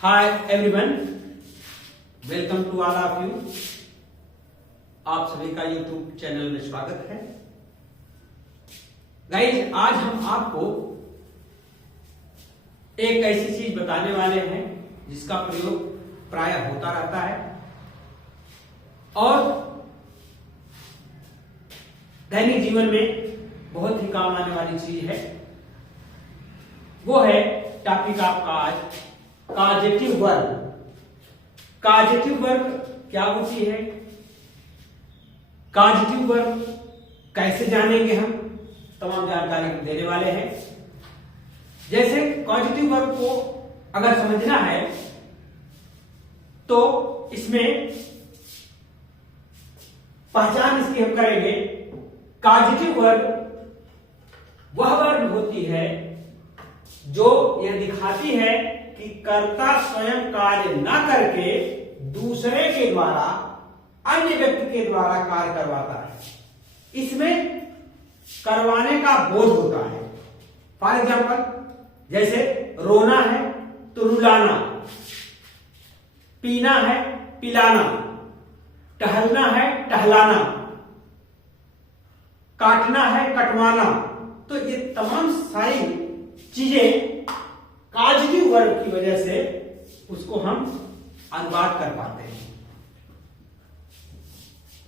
Hi everyone, welcome to all of you. आप सभी का यूट्यूब चैनल में स्वागत है। गाइज, आज हम आपको एक ऐसी चीज बताने वाले हैं जिसका प्रयोग प्रायः होता रहता है और दैनिक जीवन में बहुत ही काम आने वाली चीज है। वो है टॉपिक आपका आज कॉजेटिव वर्ब। कॉजेटिव वर्ब क्या होती है, कॉजेटिव वर्ब कैसे जानेंगे, हम तमाम जानकारी देने वाले हैं। जैसे कॉजेटिव वर्ब को अगर समझना है तो इसमें पहचान इसकी हम करेंगे। कॉजेटिव वर्ब वह वर्ब होती है जो यह दिखाती है कि कर्ता स्वयं कार्य न करके दूसरे के द्वारा, अन्य व्यक्ति के द्वारा कार्य करवाता है। इसमें करवाने का बोध होता है। फॉर एग्जाम्पल, जैसे रोना है तो रुलाना, पीना है पिलाना, टहलना है टहलाना, काटना है कटवाना। तो ये तमाम सारी चीजें कॉजेटिव वर्ब की वजह से उसको हम अनुवाद कर पाते हैं।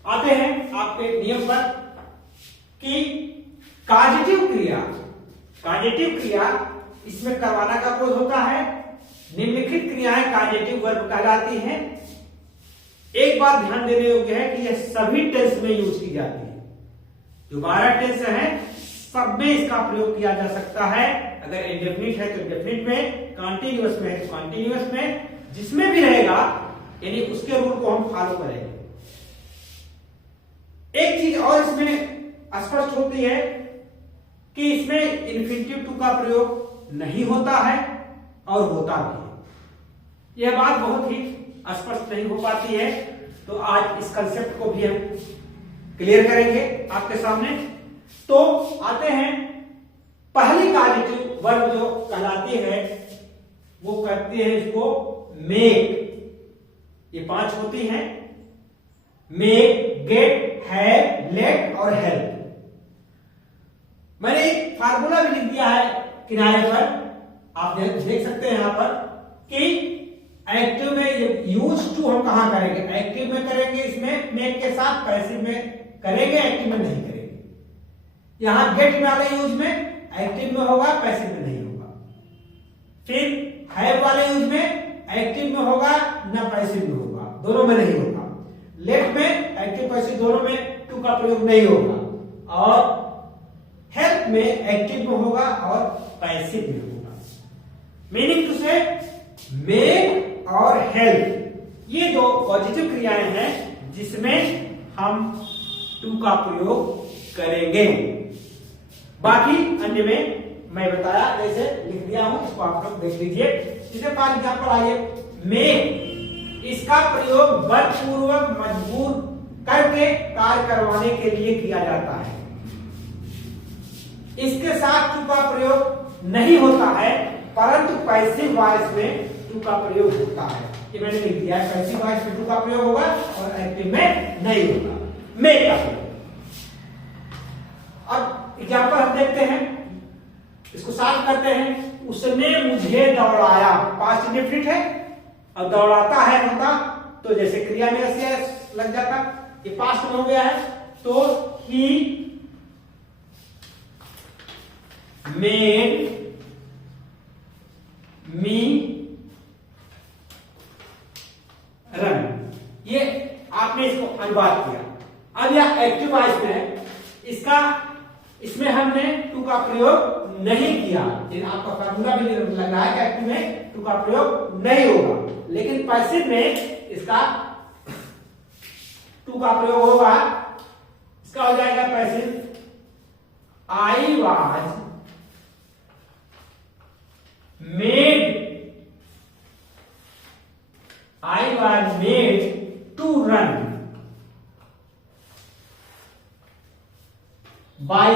आते हैं आपके नियम पर कि कॉजेटिव क्रिया इसमें करवाना का बोध होता है। निम्नलिखित क्रियाएं कॉजेटिव वर्ब कहलाती हैं। एक बात ध्यान देने योग्य है कि यह सभी टेंस में यूज की जाती है। जो 12 टेंस है सब में इसका प्रयोग किया जा सकता है। अगर इंडेफिनिट है तो इंडेफिनिट में, कॉन्टिन्यूअस में है तो कॉन्टिन्यूअस में, जिसमें भी रहेगा यानी उसके रूल को हम फॉलो करेंगे। एक चीज और इसमें स्पष्ट होती है कि इसमें इन्फिनिटिव टू का प्रयोग नहीं होता है और होता भी है। यह बात बहुत ही स्पष्ट नहीं हो पाती है, तो आज इस कंसेप्ट को भी हम क्लियर करेंगे आपके सामने। तो आते हैं पहली कॉजेटिव वर्ब जो कहलाती है, वो कहते हैं इसको मेक। ये 5 होती हैं, मेक, गेट, हैव, लेट और हेल्प। मैंने एक फार्मूला भी लिख दिया है किनारे पर, आप देख सकते हैं यहां पर कि एक्टिव में यूज टू हम कहां करेंगे, एक्टिव में करेंगे इसमें मेक के साथ, पैसिव में करेंगे, एक्टिव में नहीं करेंगे। यहां गेट वाले यूज में एक्टिव में होगा, पैसिव में नहीं होगा। फिर हैव वाले यूज में एक्टिव में होगा ना पैसिव में होगा, दोनों में नहीं होगा। लेट में एक्टिव पैसिव दोनों में टू का प्रयोग नहीं होगा। और हेल्प में एक्टिव में होगा और पैसिव में होगा। मीनिंग टू से मेक और हेल्प ये दो पॉजिटिव क्रियाएं हैं जिसमें हम टू का प्रयोग करेंगे। बाकी अन्य में मैं बताया, जैसे लिख दिया हूं, इसको आप लोग देख लीजिए। जैसे फॉर एग्जाम्पल आइए, मेक, इसका प्रयोग बलपूर्वक मजबूर करके कार्य करवाने के लिए किया जाता है। इसके साथ टू का प्रयोग नहीं होता है, परंतु पैसिव वॉइस में टू का प्रयोग होता है। ये मैंने लिख दिया है, पैसिव वॉइस में टू का प्रयोग होगा और एक्टिव में नहीं होगा। मेक का प्रयोग। अब एग्जाम्पल हम देखते हैं, इसको सॉल्व करते हैं। उसने मुझे दौड़ाया, पास्ट इंडेफिनिट है, अब दौड़ाता है होता तो जैसे क्रिया में एस लग जाता, ये पास्ट में हो गया है, तो ही मेड मी रन। ये आपने इसको अनुवाद किया। अब यह एक्टिव वॉइस में है, इसमें हमने टू का प्रयोग नहीं किया। आपका फार्मूला भी लग रहा है कि एक्टिव में टू का प्रयोग नहीं होगा, लेकिन पैसिव में इसका टू का प्रयोग होगा। इसका हो जाएगा passive, I was made to run by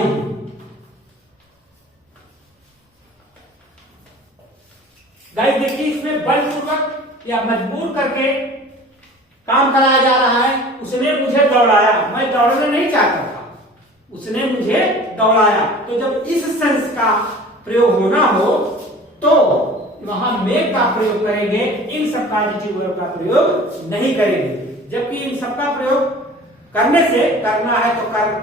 guys देखिए, इसमें बलपूर्वक या मजबूर करके काम कराया जा रहा है। उसने मुझे दौड़ाया, मैं दौड़ना नहीं चाहता था, उसने मुझे दौड़ाया। तो जब इस सेंस का प्रयोग होना हो तो वहां मेक का प्रयोग करेंगे, इन सब पॉजिटिव वर्ब का प्रयोग नहीं करेंगे। जबकि इन सब का प्रयोग करने से, करना है तो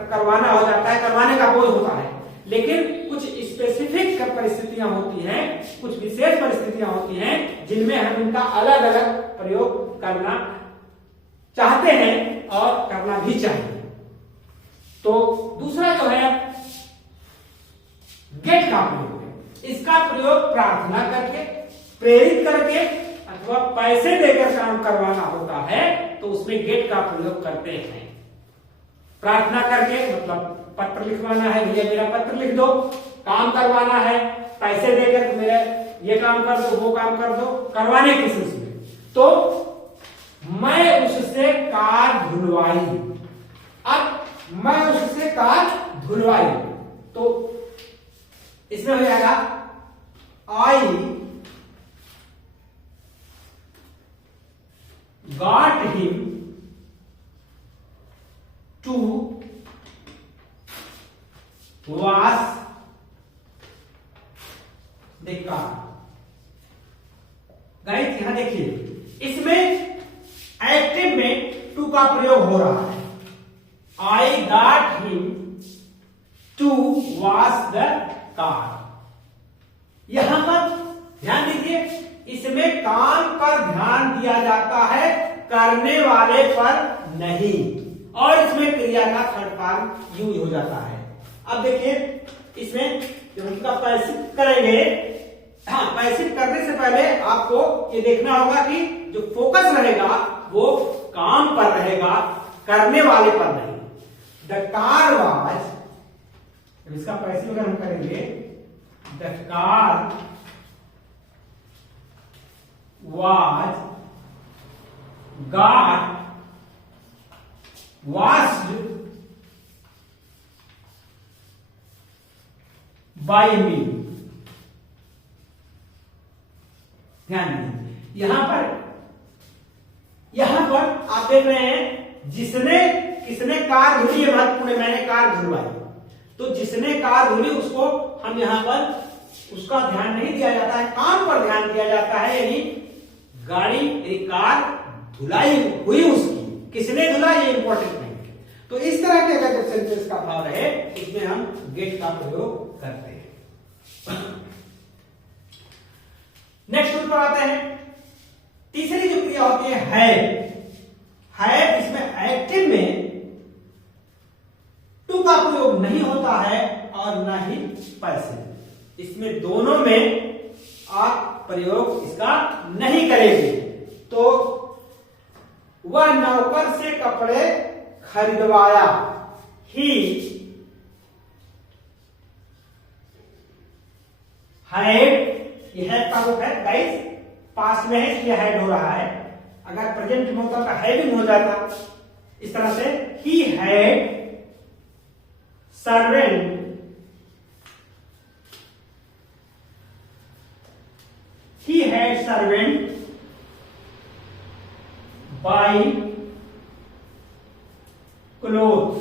करवाना हो जाता है, करवाने का बोझ होता है। लेकिन कुछ स्पेसिफिक परिस्थितियां होती हैं, कुछ विशेष परिस्थितियां होती हैं जिनमें हम इनका अलग अलग प्रयोग करना चाहते हैं और करना भी चाहिए। तो दूसरा जो है गेट का प्रयोग है। इसका प्रयोग प्रार्थना करके, प्रेरित करके अथवा पैसे देकर काम करवाना होता है तो उसमें गेट का प्रयोग करते हैं। प्रार्थना करके मतलब पत्र लिखवाना है, भैया मेरा पत्र लिख दो, काम करवाना है, पैसे देकर मेरा ये काम कर दो, वो काम कर दो, करवाने की सूची में। तो मैं उससे कार धुलवाई, अब मैं उससे कार धुलवाई तो इसमें हो जाएगा I got him to wash the car. Guys यहां देखिए, इसमें एक्टिव में टू का प्रयोग हो रहा है। I got him to wash the car. यहां पर ध्यान दीजिए, इसमें काम पर ध्यान दिया जाता है, करने वाले पर नहीं, और इसमें क्रिया का थर्ड फॉर्म यूज हो जाता है। अब देखिए, इसमें जब इसका पैसिव करेंगे, हाँ पैसिव करने से पहले आपको ये देखना होगा कि जो फोकस रहेगा वो काम पर रहेगा, करने वाले पर नहीं। द कार वाज, जब इसका पैसिव अगर हम करेंगे, the car was got washed by me। ध्यान दीजिए, यहां पर आप देख रहे हैं जिसने किसने कार धुली है, महत्वपूर्ण है, मैंने कार धुलवाई। तो जिसने कार धुली उसको हम यहां पर उसका ध्यान नहीं दिया जाता है, काम पर ध्यान दिया जाता है। यानी गाड़ी कार धुलाई हुई उसकी, किसने धुला ये इंपॉर्टेंट नहीं। तो इस तरह के अगर सेंटेंस का भाव रहे इसमें हम गेट का प्रयोग करते हैं। नेक्स्ट पर आते हैं। तीसरी जो क्रिया होती है, इसमें एक्टिव में टू का प्रयोग नहीं होता है और न ही पैसिव। इसमें दोनों में आप प्रयोग इसका नहीं करेंगे। तो वह नौकर से कपड़े खरीदवाया, ही हैड, यह का रूप है गाइस, पास में है इसलिए हैड हो रहा है। अगर प्रेजेंट में होता तो हैविंग हो जाता। इस तरह से he had servant, he had servant buy clothes,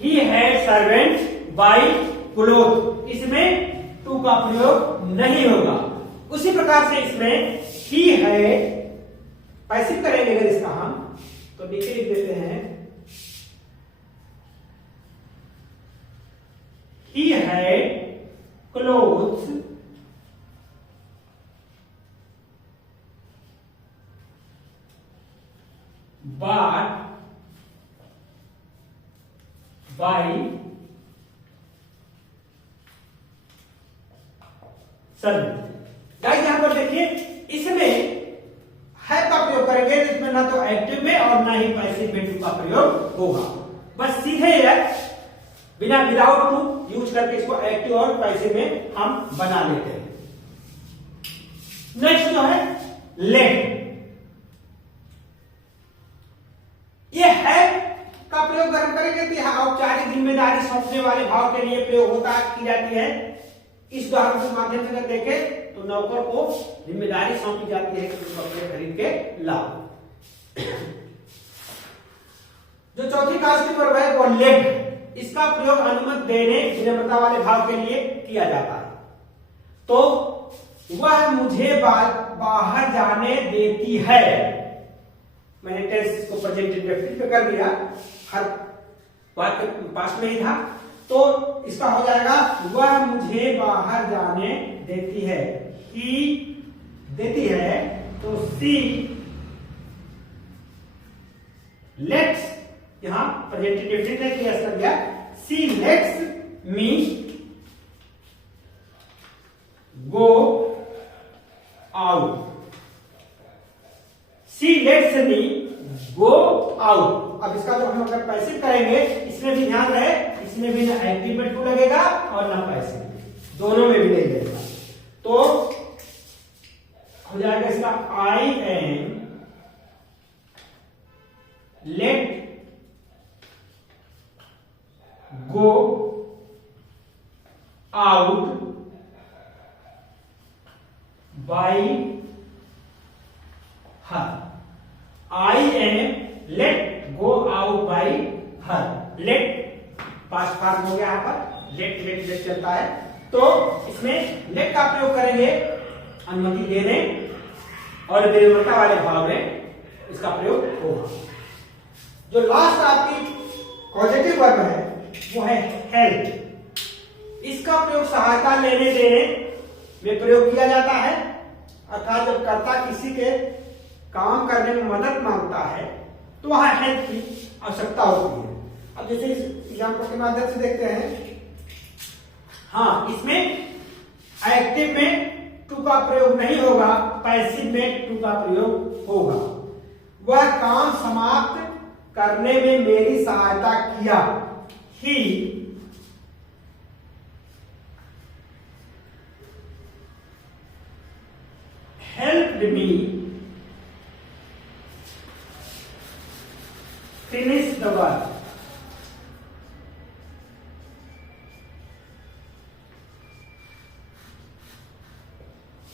he had servant buy clothes। इसमें टू का प्रयोग नहीं होगा। उसी प्रकार से इसमें he had, पैसिव करेंगे अगर इसका हम तो नीचे लिख देते हैं, he had clothes bought by servant। Guys यहां पर देखिए, इसमें है का प्रयोग करेंगे, इसमें ना तो एक्टिव में और ना ही पैसिव में टू का प्रयोग होगा। बस सीधे बिना विदाउट टू यूज करके इसको एक्टिव और पैसिव में हम बना लेते हैं। नेक्स्ट जो है लेट, ये है का प्रयोग हम करेंगे कि औपचारिक जिम्मेदारी सौंपने वाले भाव के लिए प्रयोग होता की जाती है। इस उदाहरण के माध्यम से अगर देखें तो नौकर को जिम्मेदारी सौंपी जाती है कि तुम कपड़े खरीद के लाओ। जो चौथी कास्ट की वर्ब है वो लेट, इसका प्रयोग अनुमति देने विनम्रता वाले भाव के लिए किया जाता है। तो वह मुझे बाहर जाने देती है, मैंने टेंस को प्रेजेंट इंडेफिनिट पे कर दिया, हर वाक्य पास्ट में ही था, तो इसका हो जाएगा वह मुझे बाहर जाने देती है, ही देती है, तो सी लेट्स, यहां प्रेजेंट इंडेफिनिट है कि कर दिया, see let's me go out, see let's me go out. अब इसका जो हम अगर पैसिव करेंगे, इसमें भी ध्यान रहे, इसमें भी ना एक्टिव में टू लगेगा और ना पैसिव, दोनों में भी नहीं लगेगा। तो हो जाएगा इसका I am let go out by her, I am let go out by her, let past form हो गया यहां पर, लेट लेट लेट चलता है, तो इसमें लेट का प्रयोग करेंगे अनुमति देने और विनम्रता वाले भाव में इसका प्रयोग होगा। जो लास्ट आपकी पॉजिटिव वर्ब है वो है हेल्प, इसका प्रयोग सहायता लेने देने में प्रयोग किया जाता है, अर्थात जब कर्ता किसी के काम करने में मदद मांगता है तो वहां हेल्प की आवश्यकता होती है। अब जैसे इस एग्जाम्पल के माध्यम से देखते हैं, हाँ इसमें एक्टिव में टू का प्रयोग नहीं होगा, पैसिव में टू का प्रयोग होगा। वह काम समाप्त करने में मेरी सहायता किया, he helped me finish the work,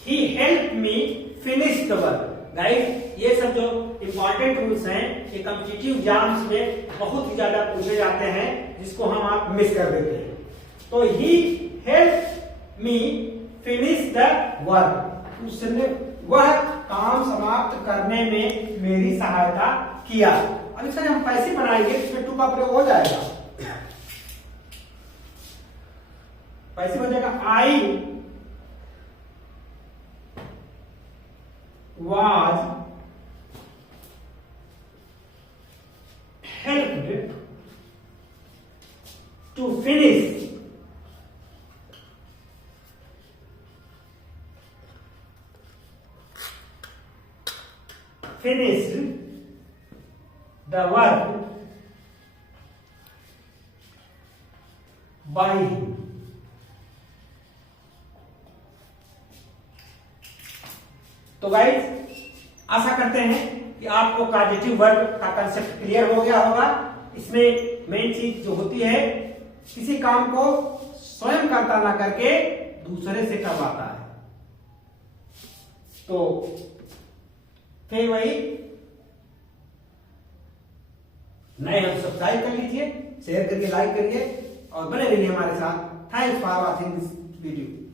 he helped me finish the work। Guys ये सब जो इंपॉर्टेंट रूल्स हैं ये कॉम्पिटिटिव एग्जाम्स में बहुत ही ज्यादा पूछे जाते हैं, जिसको हम आप मिस कर देते हैं। तो he helped me finish the work, उसने वह काम समाप्त करने में मेरी सहायता किया। अब इसका जब हम पैसिव बनाएंगे इसमें टू का प्रयोग हो जाएगा, पैसिव हो जाएगा आई was helped to finish the work by him। तो गाइस आशा करते हैं कि आपको कॉजेटिव वर्ब का कंसेप्ट क्लियर हो गया होगा। इसमें मेन चीज जो होती है, किसी काम को स्वयं करता ना करके दूसरे से करवाता है। तो फिर वही नए हम सब्सक्राइब कर लीजिए, शेयर करके लाइक करिए और बने रहिए हमारे साथ। Thanks for watching this video.